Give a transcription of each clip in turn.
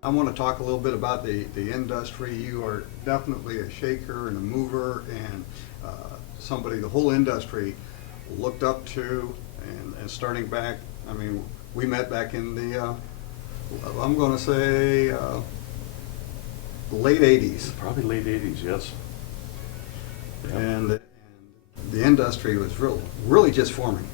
I want to talk a little bit about the industry. You are definitely a shaker and a mover, and somebody the whole industry looked up to, and starting back, I mean, we met back in the, I'm going to say, the late 80s. Probably late 80s, yes. Yeah. And the industry was really just forming.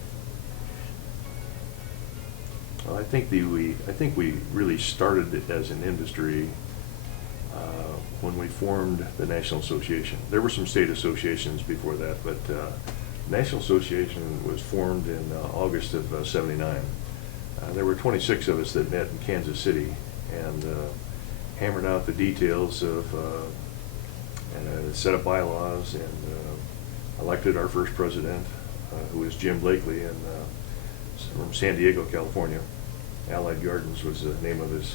Well, I think we really started it as an industry when we formed the National Association. There were some state associations before that, but National Association was formed in August of '79. There were 26 of us that met in Kansas City and hammered out the details of and set up bylaws and elected our first president, who was Jim Blakely, and from San Diego, California. Allied Gardens was the name of his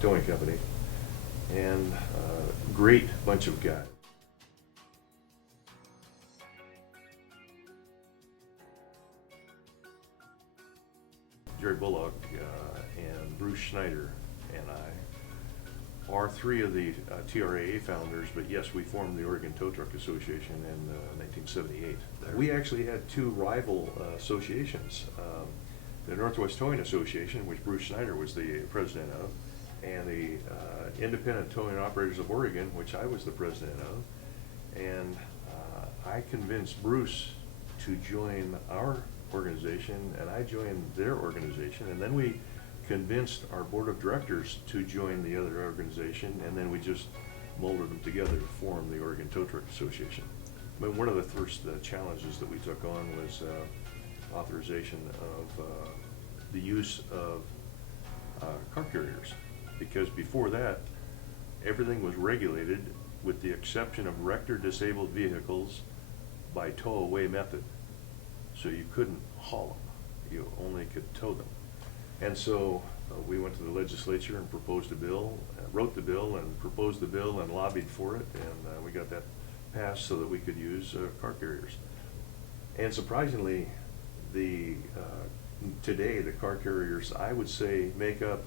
towing company, and great bunch of guys. Jerry Bullock and Bruce Schneider and I are three of the TRAA founders, but yes, we formed the Oregon Tow Truck Association in 1978. We actually had two rival associations. The Northwest Towing Association, which Bruce Schneider was the president of, and the Independent Towing Operators of Oregon, which I was the president of. And I convinced Bruce to join our organization, and I joined their organization, and then we convinced our board of directors to join the other organization, and then we just molded them together to form the Oregon Tow Truck Association. But one of the first challenges that we took on was authorization of the use of car carriers, because before that everything was regulated with the exception of wrecked or disabled vehicles by tow-away method. So you couldn't haul them, you only could tow them. And so we went to the legislature and proposed a bill, wrote the bill and proposed the bill and lobbied for it, and we got that passed so that we could use car carriers. And surprisingly, today the car carriers, I would say, make up,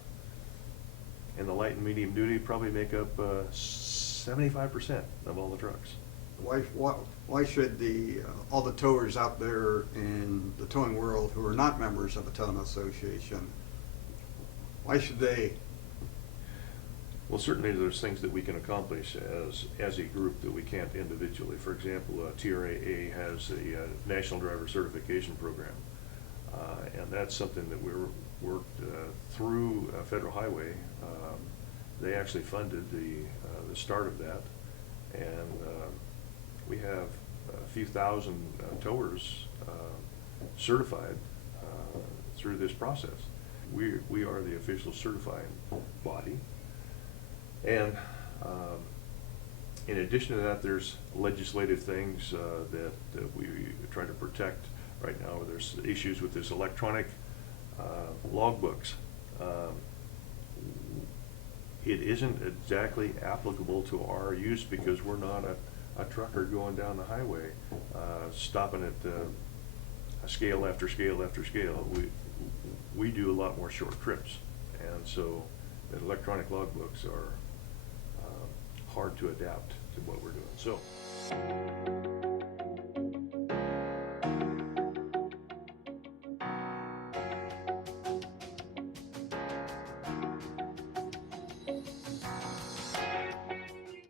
in the light and medium duty, probably make up 75% of all the trucks. Why should all the towers out there in the towing world who are not members of a towing association, why should they? Well, certainly there's things that we can accomplish as a group that we can't individually. For example, TRAA has a National Driver Certification Program, and that's something that we worked through Federal Highway. They actually funded the start of that, and we have a few thousand towers certified through this process. We are the official certifying body. And in addition to that, there's legislative things that we try to protect right now. There's issues with this electronic logbooks. It isn't exactly applicable to our use because we're not a trucker going down the highway, stopping at scale after scale after scale. We do a lot more short trips, and so the electronic logbooks are hard to adapt to what we're doing. So.